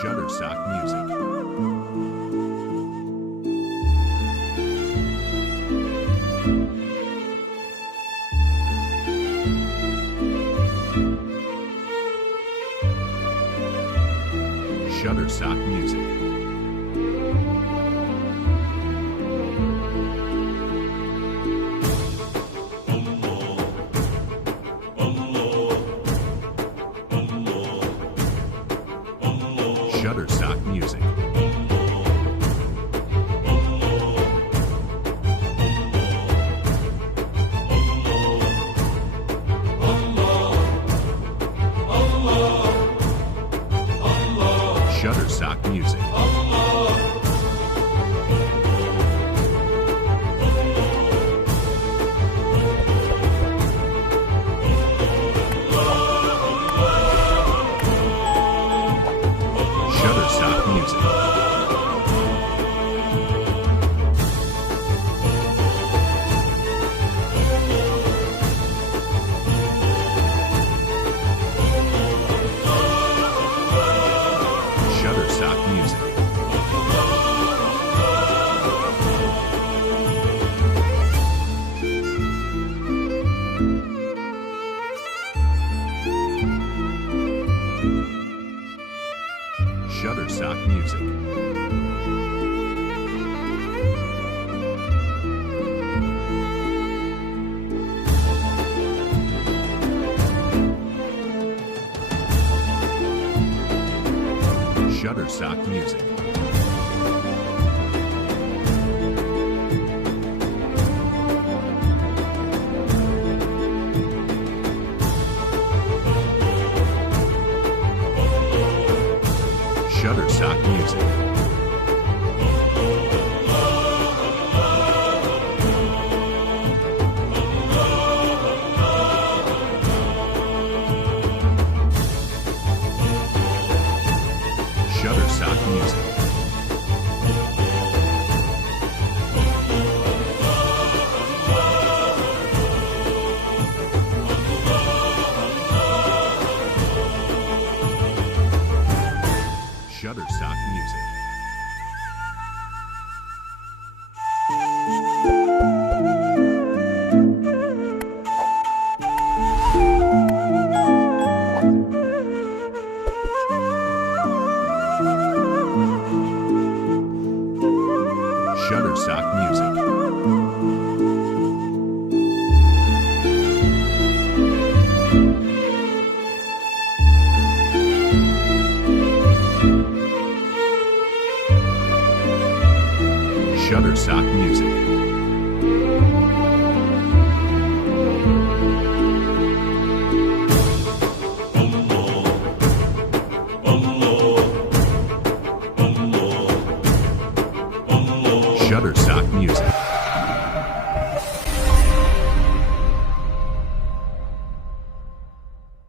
Shutterstock Music. Shutterstock Music. Shutterstock Music. Shutterstock Music. Shutterstock Music. Shutterstock Music. Shutterstock Music. shock music. Shutterstock music. Shutterstock Music. Shutterstock Music. other sock music.